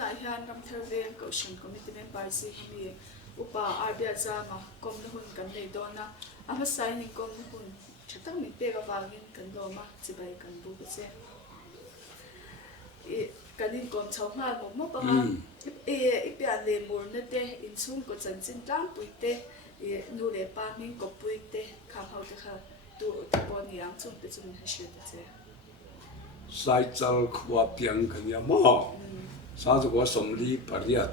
na hian ram thar vel cohesion committee member si hmi upa arbia zama kom na hun kan nei dona ama signing kom na hun thatang mi pe ka wangin kan do ma chibai kan bu che kanin kom chawma mo pa ma ipia le mur na te in chung ko chan chin tlang puite nu le pa min ko puite kham hau te kha tu pon yang chung te chung ha she te che sai chal khwa piang kan ya mo sa zo ko som li pariat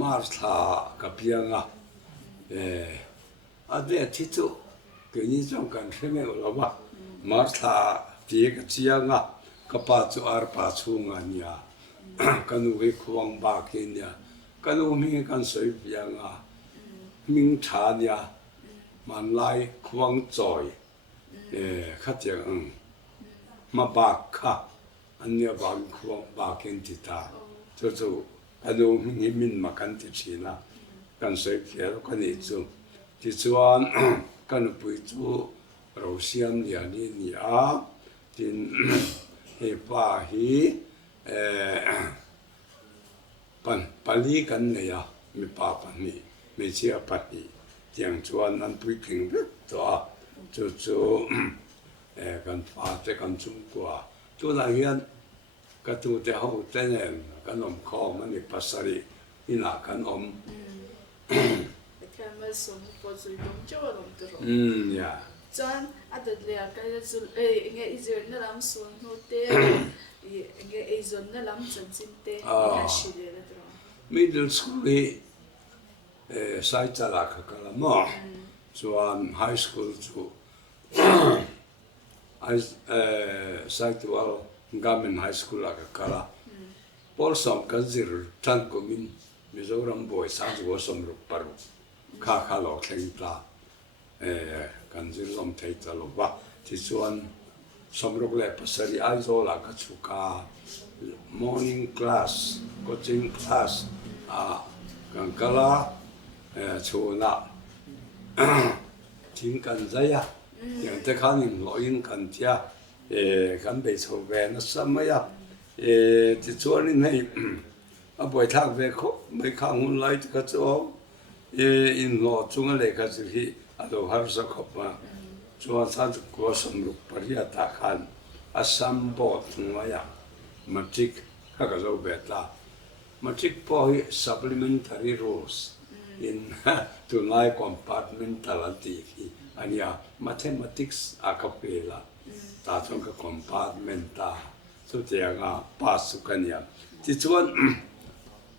mar tha ka pianga a de ti chu ke ni chong kan theme lo ba mar tha ti ka chianga ka pa chu ar pa chunga nia kanu ge khuang ba ke nia kanu mi kan soi pianga ming tha nia man lai khuang choi kha tiang ma ba kha anya bang khuang ba ken ti ta chu chu anu mi min ma kan ti china kan soi pia ko ni chu ti chuan kan pui chu ro siam nia ni a tin he pa hi pali kan ne ya mi pa pa ni me chia pa ni tiang chuan an pui king to chu chu kan fa te kan chung kwa tu na hian ka tu te ho te ne kan om kho man ni pasari ina kan om camel som po zui dong chaw dong to ya chan adat le ka zul nge izir na lam sun no te nge ezon na lam chan chin te ya shi le na tro middle school hi sai chala ka kala mo chuan high school chu sai tu al gamen high school la ka kala por som ka zir tan ko min Mizoram boy sa go som ru paru kha lo thleng ta kan zir lom thei ta lo ba ti chuan som ru le pasari ai zo la ka chuka morning class coaching class kan kala chuna tin kan zaya yang te khanin lo in kan tia kan be so ve na samaya ti chuan nei a boy thak ve kho mai khang hun lai ka cho in lo chung le ka chi hi a do har sa kho ma chuan sa ko som ru paria ta khan asam bo thunga ya matric ka ka zo be ta matric po hi supplementary rules in to like compartmental activity ania mathematics a kapela ta chung ka compartmenta so te nga pass kanya ti chuan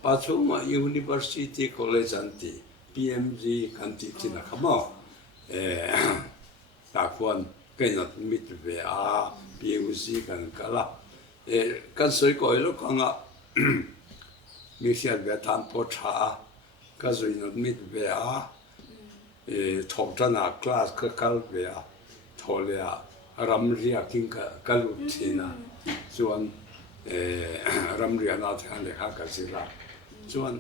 Pachuma University College anti PMG kanti china khamo ta kwan kenat mit ve a PUC kan kala kan soi ko lo kanga mi sia ga tam po tha ka soi not mit ve a thok tana class ka kal ve a tholia ram ria king ka kalu china chuan ram ria na than le ha ka sila chuan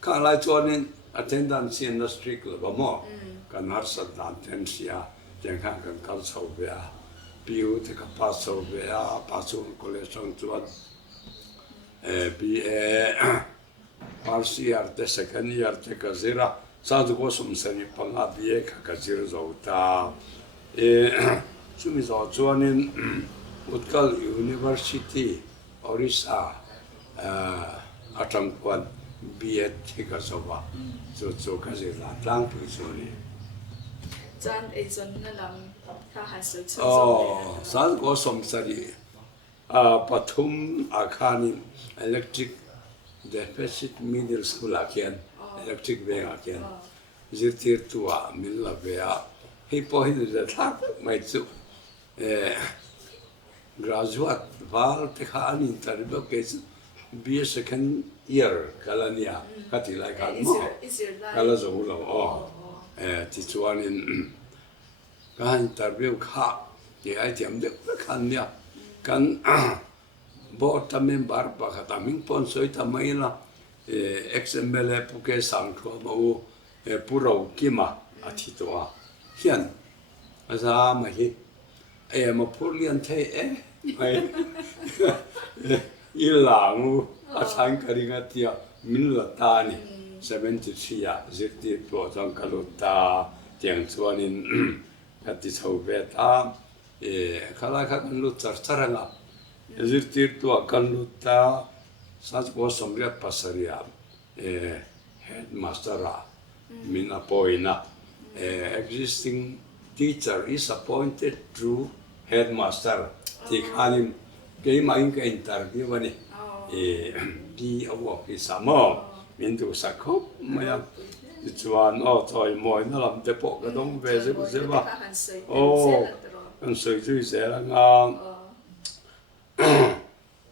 ka lai chuanin attendance in the strict lo mo kan har sa dan ten sia jeng kha kan kal chho be a piu te ka pa chho be a pa chu college song chuan BA first year te second year te ka zira sa du ko sum sani panga BA ka zira zo ta chumi zo chuanin Utkal University Orissa atangkwan BA thika soba so ka zira tlang pu chuni chan ezon na lam kha ha so san ko som sari pathum akhani electric deficit middle school akian electric wing akian zirtir tua milla bea hi po hi da thak mai chu graduate val te khani tarbo ke BA second year kalania kati lai ka mo kala zo lo ti chuanin ka interview kha ye ai tiam de khan nia kan board member pa khata ming pon soi ta mai la XML puke sang tho mo puro kima athi to a hian aza ma hi ma purlian the mai ilangu asang karinga tia min la ta ni 73 a zirti pro jong kaluta tiang chuanin kati chhobe ta khala kha kan lu char charanga zirti tu kan lu ta sach bo somria pasaria headmaster a min apoina existing teacher is appointed through headmaster ti khanim ke mai ka interview ani di awak ki samo min du sakop maya chuan choi moi na lam te po ka dong ve se ba kan soi chui se la nga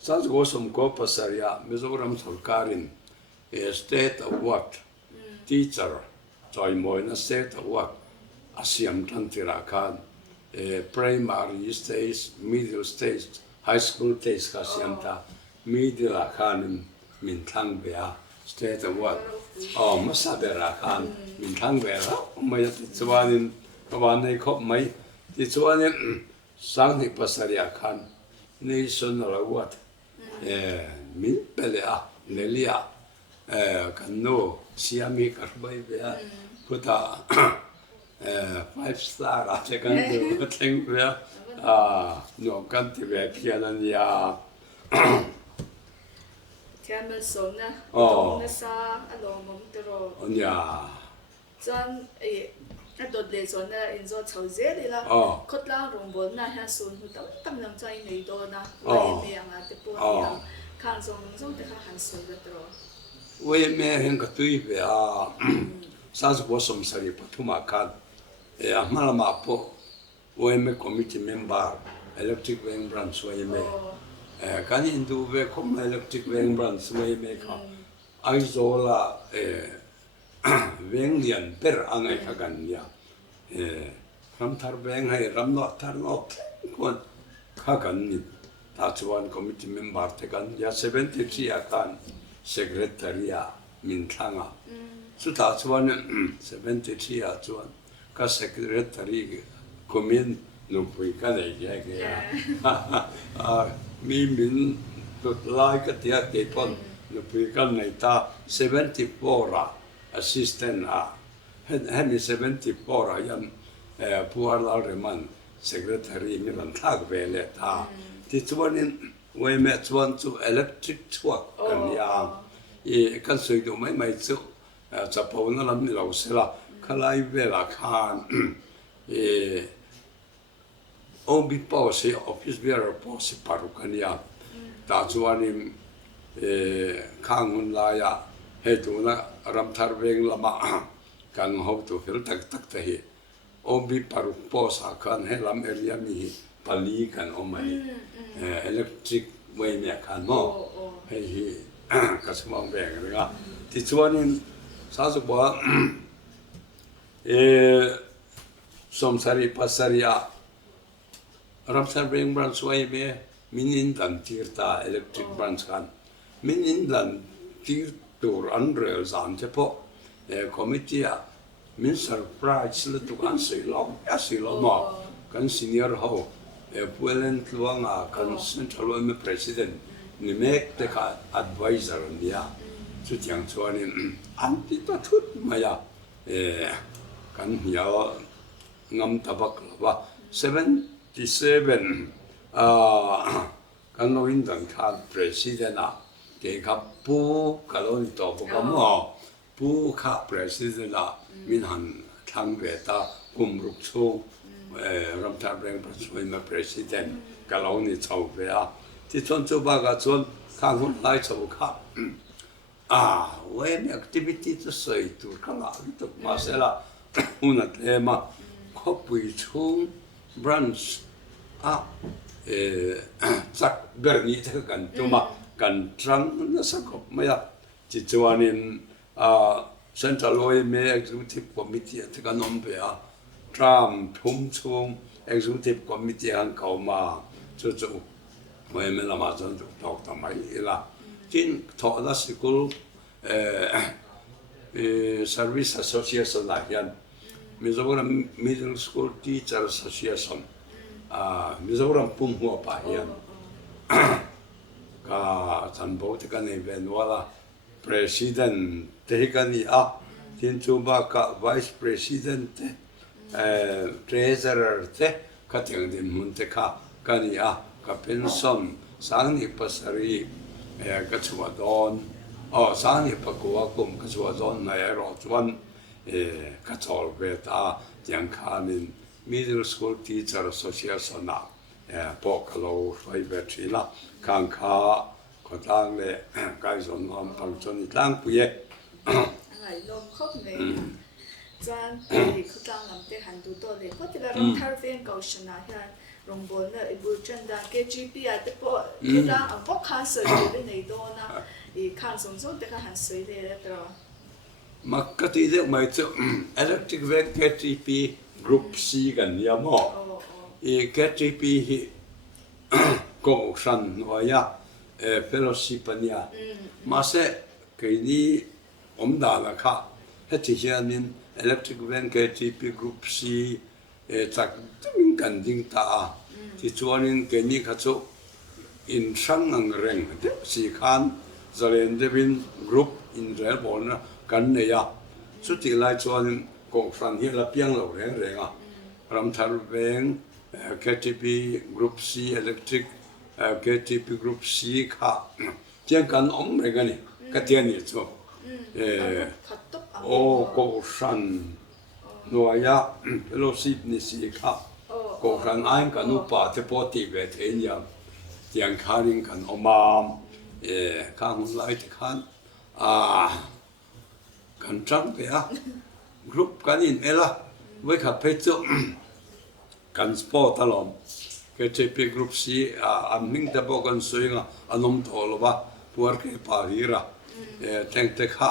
sa go som ko pasaria mizoram sarkarin state award teacher choi moi na state award asiam tantira khan primary stage middle stage high school stage ka siam ta middle khan min thang bea state award masabera khan min thang bea mai chuanin kawan nei khop mai ti chuanin sang ni pasaria khan national award min pele a nelia kanno siami karbai bea puta 5 star a te kan du teng bea no kan ti ve pianan ya Camel sona, na sa along mong tero. Onya. Chuan adot le sona inzo chauze de la. Khot lang rong bon na ha sun hu tam lang chai nei do na. Wei me anga te po ya. Khang song song te kha han so de tero. Wei me hen ka tui be a. Sa bo som sari pathuma kan. Amala ma po. Wei me committee member electric wing branch wei me. Kan indu ve kom electric wing branch wei me ka. Ai zola weng lian per angai ka gan ya. Ram thar weng hai ram no thar no kon ka gan ni. Ta chuan committee member te kan ya 73 akan secretary min thanga. Su ta chuan 73 a chuan ka secretary komin no pui ka nei ya ya. Mi min tut lai ka tia te pon no pui ka nei ta 74 assistant hemi 74 yan puar la reman secretary mi ran thak vele ta ti chuanin wei me chuan chu electric truck kan ya kan soi do mai chu chapo na lam ni lo sela khalai vela khan obi pause office bearer pause parukania ta chuanin khangun la ya he tu na ram thar veng lama kan ho tu fil tak tak te hi obi paruk posa kan he lam area mi pali kan omai electric way me kan mo he hi ka smong veng nga ti chuanin sa su ba som sari pasaria ram thar veng branch way me minin dan tirta electric branch kan minin dan tir tur unreal zan te po committee min surprise le tu kan sei lo no kan senior ho puelen tuanga kan central me president ni mek te ka advisor nia chu tiang chuanin anti ta thut maya kan hiao ngam tabak wa 77 kan lo in dan kan president ke ka pu ka lo ni to ko mo pu ka president min han thang ve ta kum ruk chu ram thar breng president ka lo ni chau ve a ti chon chu ba ga chon khang hun lai chau kha when activity to say to kala to masela una tema khopui chung branch chak berni te kan tuma kan trăng nó sắc hợp mấy chỉ cho nên central lawyer me executive committee thì cái nom về tram thum chung executive committee hàng cầu mà cho mấy mình làm cho học tầm mấy là chính thọ là school service association là hiện Mizoram Middle School Teacher Association Mizoram Pum Hua Pa hiện ka chan bo te kan event wala president te kan ni a tin chu ba ka vice president te treasurer te ka teng din mun te ka kan ni a ka pension sang ni pasari ka chua don sang ni pa ko kum ka chua don na ro chuan ka chol ve ta tiang khanin middle school teacher association na po ka lo fai ve thila kang kha ko tang le kai zon nom pang chon ni tlang pu ye ngày lom khóc này cho thì cứ tăng làm cái hành tụ to thì có thể là rong thar viên cầu sinh à ha rong bốn là ibu chân da cái GP à cái bộ cái đó ở bóc khá sợi cái này đó na thì khang sống sống cái hành sợi đấy đó mà cái tí đấy mà chỗ electric van KTP group C gần ya mo KTP hi cổ san và ya fellowship nia mà sẽ cái đi đã là khác hết thì hiện nên electric van KTP group C chắc mình cần tính ta thì cho nên cái này khác chỗ in sang ngang reng thế sĩ khan rồi lên devin group in real ball na kan này ya chút thì lại cho nên cổ phần hiện là piang lâu reng reng à ram thar veng KTP group C electric KTP group C khác chẳng cần này cái này cái tiền này cho cổ phần nói ya fellowship ni sĩ khác cổ phần anh cần nộp bạc thì bỏ tiền về thế nhỉ tiếng khá linh cần khang lại thì khăn cần trắng vậy à group cái in ela với cả phê chỗ cần sport ta làm cái TP group C anh mình đã bao cần suy nga anh ông thổ lo ba buat cái parira tiếng tiếng khá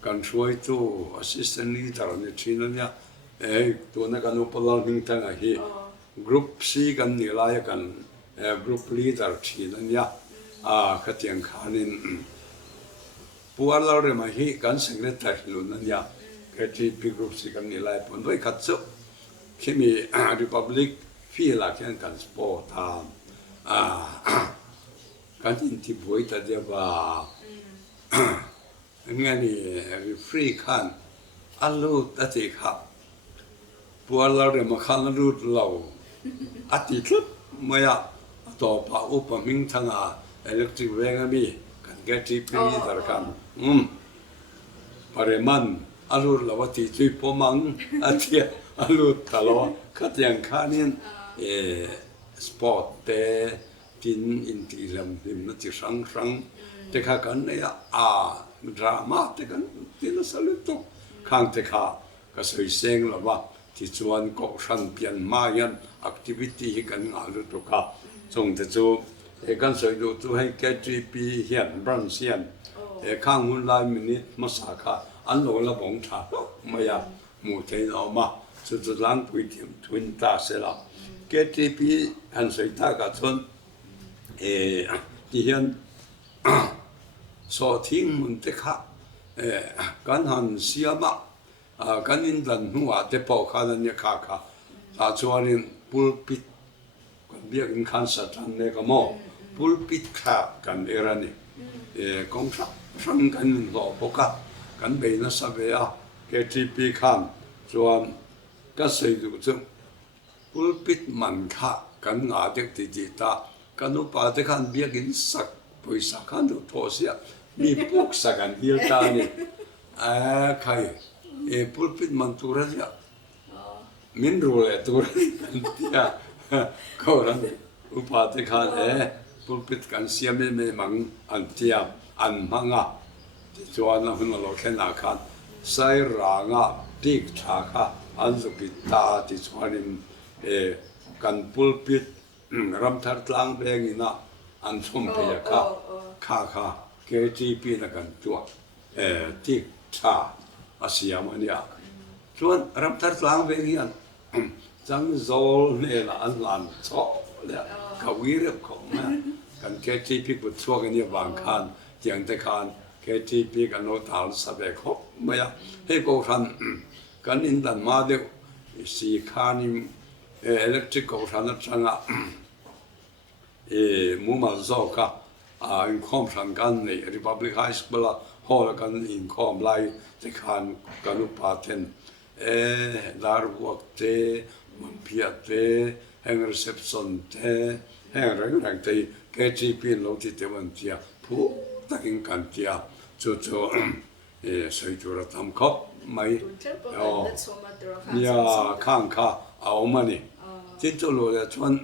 cần suy tu assistant leader này chuyện này tu này cần upalal mình ta ngay group C cần như lai cần group leader chuyện này cái tiếng khá nên buat lao rồi mà hi cần secretary luôn này cái TP group C cần như lai pun với khát số khi mi republic phi là cái cần sport cần tin thì buổi ta đi vào nghe ni free khan alu ta thì khá buat lao rồi mà khan alu lao ati club maya to pa upa ming thanga electric vengami kan get TP dar kan pareman alu lawati chui pomang atia alu talo khatyang khanin sport te tin intilam lim na chi sang sang te kha kan ya drama te kan tin saluto khang te kha ka soi seng lawa ti chuan ko san pian ma yan activity hi kan alu to kha chung te chu kan soi do chu hai KTP hian branch hian khang hun lai minute ma sa kha an lo la bong tha maya mu te no ma chu chu lang pui tim twin ta se la KTP han soi ta ka chon ti hian so thing mun te kha kan han siama kan in dan nuwa te po kha na nya kha kha ta chuanin pulpit kan biak in khan sa than ne ka mo pulpit kha kan era ni kong sang kan lo po ka kan be na sa ve a KTP khan chuan ka sei du chu pulpit man kha kan nga dek ti ta kan nu pa te khan biak in sak poisa khan du tho sia mi puk sa kan hil ta ni khai pulpit man tura ja min rule tura kan tia ko ran upa te khan pulpit kan sia me mang an tia an manga ti chuan na hun lo khen a khan sai ranga tik tha kha an zu pi ta ti chuanin kan pulpit ram thar tlang bengina an thum pe kha kha KTP na kan tua tik tha asiam ania chuan ram thar tlang bengian chang zol ne la an lan cho le ka wir ko ma kan KTP bu chuak ani wang khan tiang te khan KTP kan no tal sa be kho maya he ko ran kan in dan ma de si khanim electric ko ran changa mu ma zo ka in khom san kan nei Republic High School la hol kan in khom lai te khan kanu paten dar wak te pia te heng reception te heng rang rang te KGP lo ti te wan tia pu takin kan tia chu soi tu ra tam khop mai ya khang kha au mani tin chu lo le chuan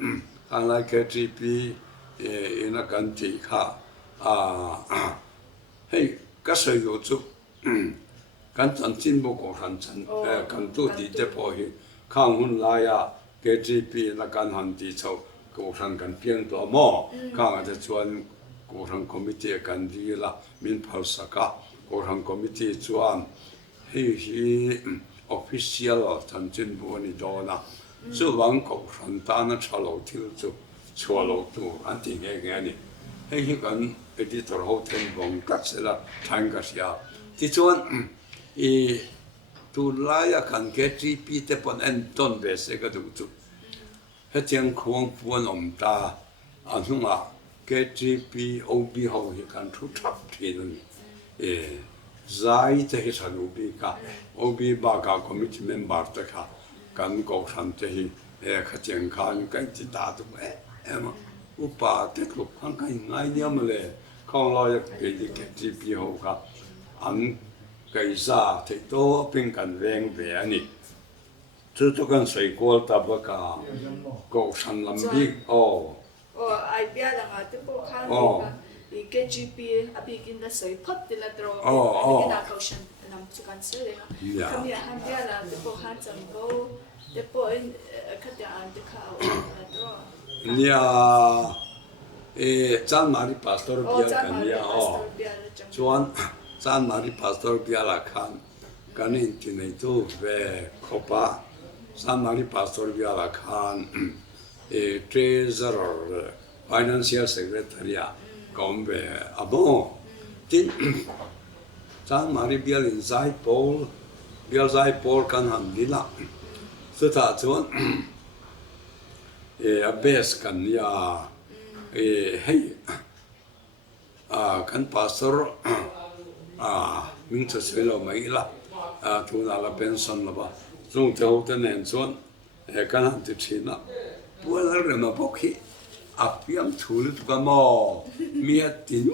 kan lai KGP in a kan ti kha hei ka soi yo chu kan chan chin bo ko han chan kan tu ti te po hi khang hun la ya KGP na kan han ti chau ko han kan piang to mo khang a chuan ko han committee kan di la min phal saka ko han committee chuan hi official chan chin bo ni do na chu wang ko han ta na chalo thil chu chalo tu an ti nge ni hei kan editor hotel bong kat se la thang ka sia ti chuan tu laya kan KGP te pon en ton be se ka du chu he tiang khuang puan om ta anunga KGP OB ho hi kan thu thap thin zai te hi san OB ka OB ba ka committee member ta kha kan ko san te hi kha tiang khan kan ti ta tu em upa te klub kan kai ngai niam le khong lo ya KGP ho ka an cái ra thì to bên cạnh ven về này, chứ tôi cần xây qua tập cả cầu sản làm việc, ai biết là mà tiếp tục khang thì cái KGP abi kinh là xây phật thì là rồi, cái nào cầu sản làm cho can xây đấy, không biết ham biết là tiếp tục khang chẳng có tiếp tục cái điều anh tiếp khảo là rồi, chan mari pastor bia kan ya, chuan chan mari pastor bia la khan kanin ti nei tu ve khopa chan mari pastor bia la khan treasurer financial secretary kom ve abo tin chan mari bia lin zai pol kan han lila su ta chuan a base kan ya hey kan pastor mình sẽ xây lo mấy là thu là pension là ba dùng theo tên này chọn cái hàng tự nhiên là bữa là rồi mà bốc khí áp yếm thu được cái mò miết tin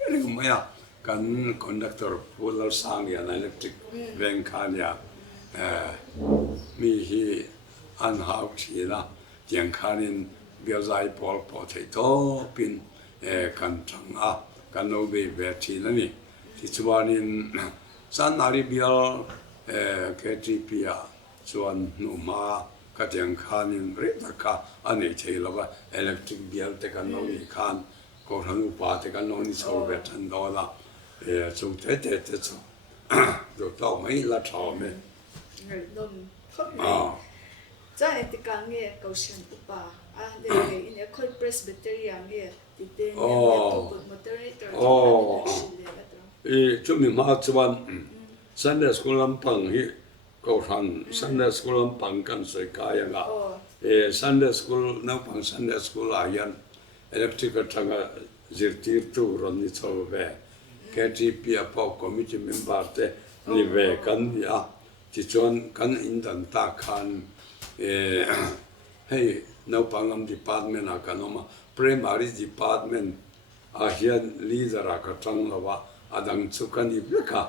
cái mà ya kan conductor bữa là sang ya electric van khan ya mi hi an hao chi là tiếng khanin biểu giải bol po thei to pin kan chang kan no be ve chi na ni thì chuanin san nari bial KGP chuan numa ka tiang khanin reta ka ani theilawa electric bial te kan no ni khan ko hanu pa te kan no ni so ve than do la chu te chu do to mai la thao me在这个月高兴不吧？那个因为开 Presbyterian 的，对对，那个 moderator 就明嘛chuan Sunday school lampang hi ko han Sunday school lampang kan soi ka ya nga Sunday school lampang Sunday school ayan electrical thanga zirtir tu ron ni chaw ve KGP apo committee member te ni ve kan ya ti chuan kan in dan ta khan hey no pangam department a kanoma primary department a hian leader a ka tang lawa adang chukani beka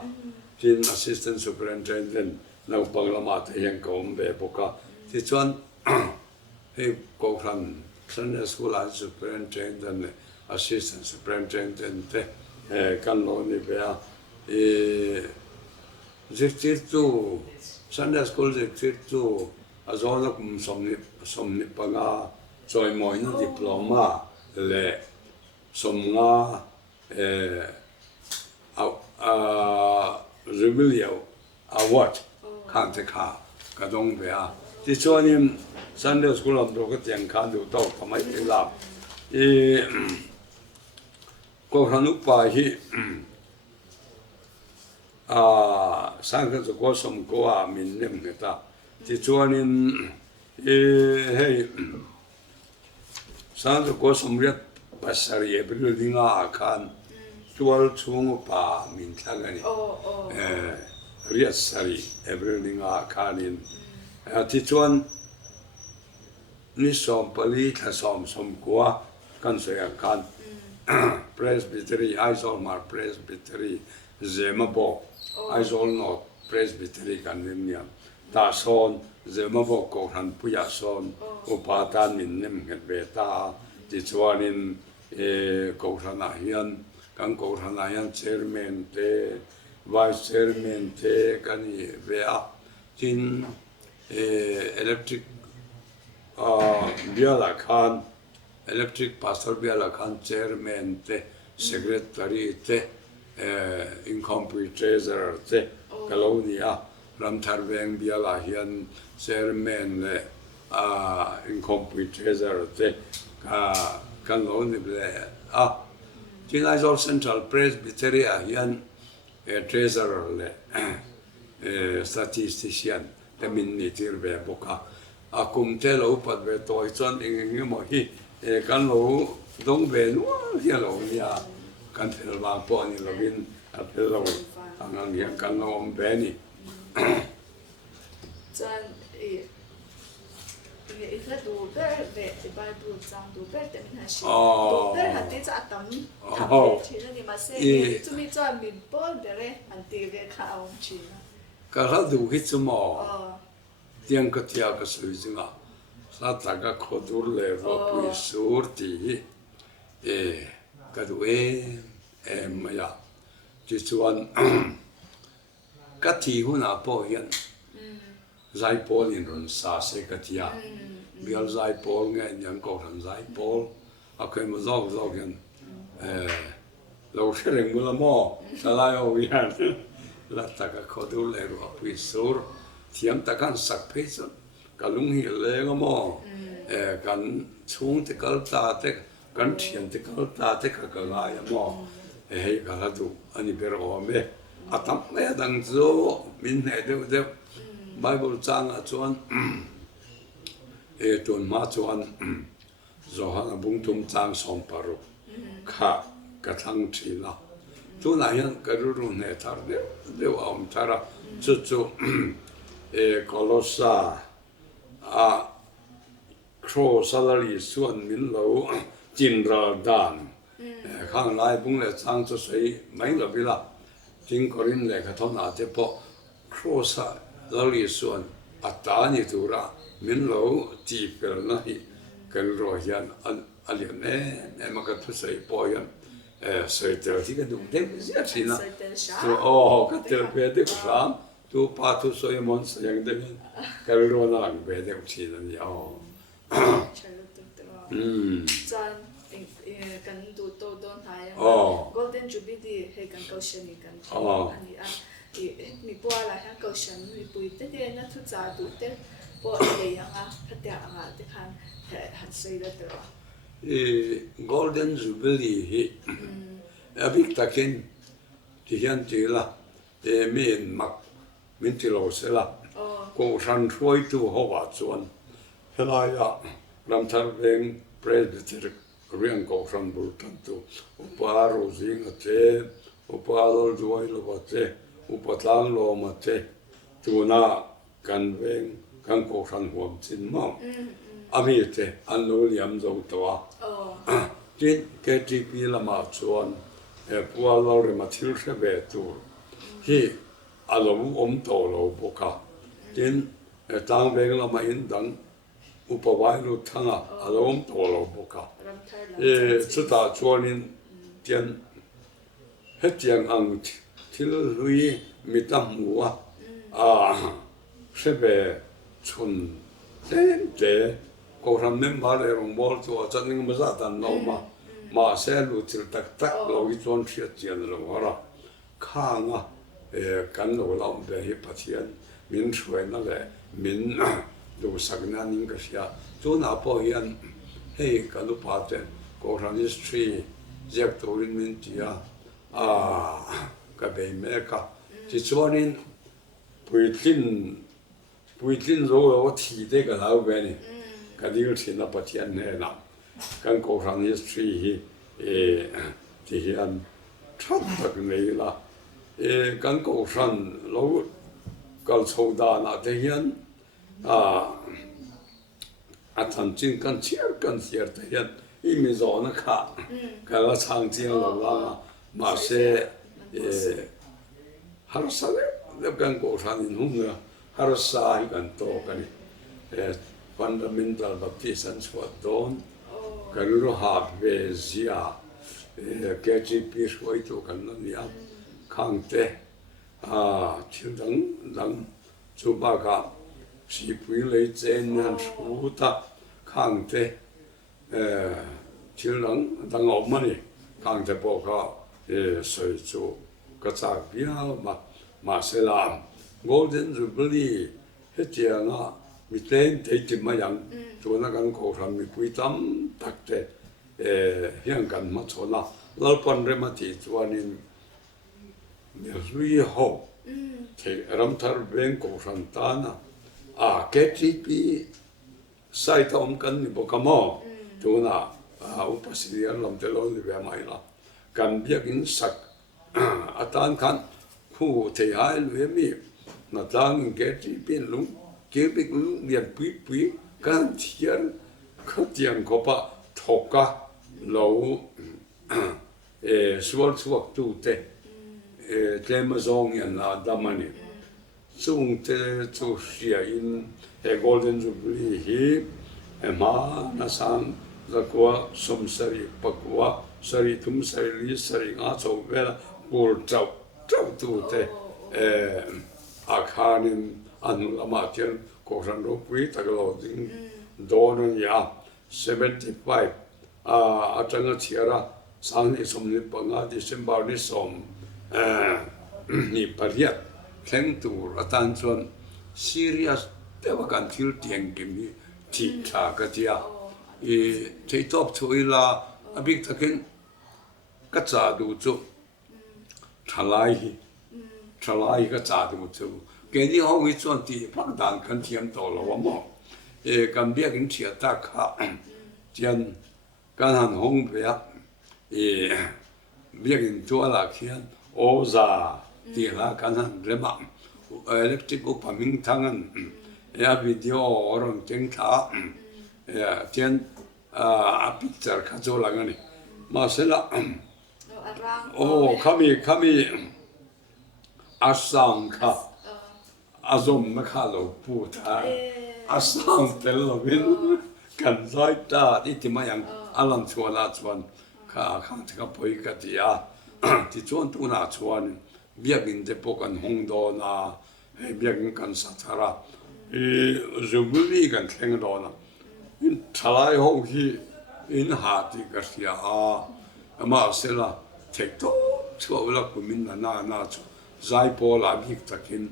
tin assistant superintendent no panglama te hian kom be boka ti chuan hey ko khan Sunday school superintendent assistant superintendent te kan lo ni be a zirtir tu Sunday school zirtir tu azona kum somni panga choi moina diploma le somnga Rebellion award kan te kha ka dong be a ti chuanin Sunday school am do ka tiang khan du to kamai la ko hanu pa hi sang ka ko som ko a min nem ne ta ti chuanin hey sang ka ko som riat pasari April dinga khan tual chung pa min thangani riat sari April dinga khanin ti chuan ni som pali tha som kwa kan soya kan presbytery Aizolmar presbytery Zemabo Aizol not presbytery kan nimniam ta son Zemabo ko han puya son upatan min nem het beta ti chuanin ko hana hian kan ko hana hian chairman te vice chairman te kani vea tin electric Biala Khan electric pastor Biala Khan chairman te secretary te incomplete treasurer te Kalonia Ramtharveng Biala hian chairman le incomplete treasurer te Kalonia ble tin Aizol Central Presbytery hian treasurer le statistician te min ni tir ve boka akum te lo pat ve toi chon ing mo hi kan lo dong ve nu hi lo ya kan fel ba po ni lo bin a fel lo ang yang kan lo om ve ni chanอีกแล้วดูเบอร์เวทบายบูจังดูเบอร์แต่ไม่น่าเชื่อดูเบอร์หัดที่จะตั้มทำเป็นชิ้นนี้มาเสียจะมีจานมินปอนเดร่อันตีเวข้าวชิ้นก็เราดูฮิตสมอเตียงก็เที่ยวก็สวยจังอ่ะสัตว์ก็ขดดูเลยว่าปุยสูรตีก็ดูไม่ยากจิตส่วนก็ที่หัวหน้าพ่อเห็นใจปอลินรุนซาเซกติยาเบียลใจปอลเงี้ยยังก็ทันใจปอลอาเคยมาจอกกันเราเชื่อเรื่องมุลมอสลายเอาเวียนแล้วตากขดูเลยว่าพิสูรเทียมตะกันสักเพศกันลุงหิเลงมอกันช่วงที่กัลตาเตกันเทียนที่กัลตาเตก็กลายมอให้กันดูอันนี้เป็นว่าไม่อาตมาไม่ดังโจมินให้เดี๋ยวBible จางชวนจนมาชวนZohana bungtum jang som paru kha kathang thila tu na yan karuru ne thar de om thara chu kolosa a crow salary suan min lo jin ra dan khang lai bung le chang chu sei mai lo bila jing korin le kha thon a te po crow salary suan atani tura min lo ti per na hi kan ro hian alian ma ka thu sei po hian sei ter ti ka du de sia china to ka ter pe de ram tu pa thu soi mon yang de ka ro na lang be de china ni chan kan du to don hai golden jubilee he kan kaushani kan ani a mi po la ha kaushan mi pui te de na thu cha du te po le yang a phatya anga te khan han sei da te golden jubilee hi abik takin ti hian ti la min mak min ti lo se la ko san throi tu ho wa chuan helaya Ramtharveng presbytery riang ko san bul tan tu uparo jing ate upadol duai lo ate upatlang lo ma te tuna kan veng kan ko san huam chin ma ami te an lo liam zo towa tin KTP la ma chuan pual lo re ma thil se be tu hi alom om to lo boka tin tang veng la ma in dang upawai lu thanga alom to lo boka chuta chuanin tian hetiang ang thil hui mitam muwa sebe chun te ko ram nem ba le rong bol to chaning ma za tan no ma se lu til tak lo gi chon thiat chian lo hara khanga kan lo lam be hi pathian min thruai na le min du sagna ning ka sia chu na po hian hei ka lu pa te ko ram history jek to in min tia ka be me ka chi chuanin puitlin ro thi de ka lau be ni ka dil thina pathian ne na kan ko ran history hi ti hian that tak nei la kan ko ran lo kal chhoda na te hian a than chin kan chiar te hian i mi zo na kha kala chang chiang lo la ma se har sa le kan ko ran in hung na har sa hi kan to kan fundamental baptism swat don kan ro ha ve zia ke chi pi shoi to kan na nia khang te thil dang chu ba ka si pui le chen nan thu ta khang te thil dang om mani khang te po ka soi chu ka cha bia ma se la golden jubilee he tia na mi ten te ti ma yang chu na kan ko ram mi pui tam tak te hiang kan ma chona lal pon re ma ti chuanin mi hlui ho the ram thar ben ko ran ta na ke ti pi sai ta om kan ni bo ka mo chu na upasirian lam te lo ni ve mai la kan biak in sak atan khan khu the hai lu mi na tang ke ti pin lung ke bik lung lian pui kan thian kho tiang ko pa thoka lo sual suak tu te tlema zong yan na damani chung te chu sia in golden jubilee hi ma na sang zakwa som sari pakwa sari thum sari li sari nga chaw vela pur chaw tu te akhanin anu lama tian ko ran ro pui takalo ding donon ya 75 atanga thiara sang ni som ni panga December ni som ni pariat thleng tur atan chon serious tewa kan thil tiang kim ni thi tha ka tia thei top choila abik takin ka cha du chu thalai ka cha du chu ke ni ho wi chon ti phak dan kan thiam to lo mo kan biak in thia ta kha tian kan han hong be biak in tu ala khian oza ti la kan han rema electric upaming thangan video ron teng tha tian a picture kha zo langani ma sela kami asang kha azom ma kha lo pu tha asang tel lo bin kan zai ta ti ma yang alam chuan kha ka poi ka tia ti chuan tu na chuan biak in te po kan hong do na biak in kan sa thara zubuli kan thleng do na in thalai ho hi in ha ti ka sia ama sela thek to chua ku min na chu zai po la bik takin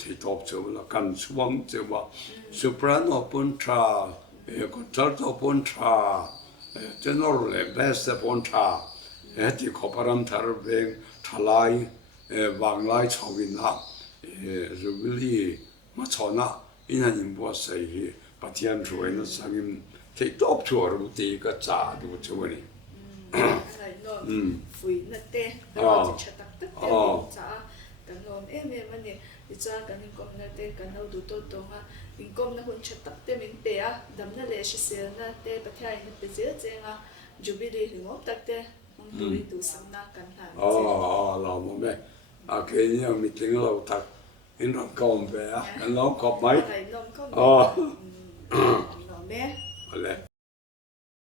thei top chu la kan chuang chewa soprano pon tra concerto pon tra tenor le bass pon tra ti khoparam thar beng thalai wanglai chawin na zubili ma chona in han imbo sai hi patian ruina sangim thei top chu ru ti ka cha du chu ni phui na te ro chi chatak tak te cha kan nom mani cha kan kom na te kan ho du to nga in kom na hun chatak te min pe dam na le shi se na te pathai na pe je nga jubilee ngop tak te mong tu sam na kan ha la mo me ke ni mi tling lo tak in ron kom be kan lo kop mai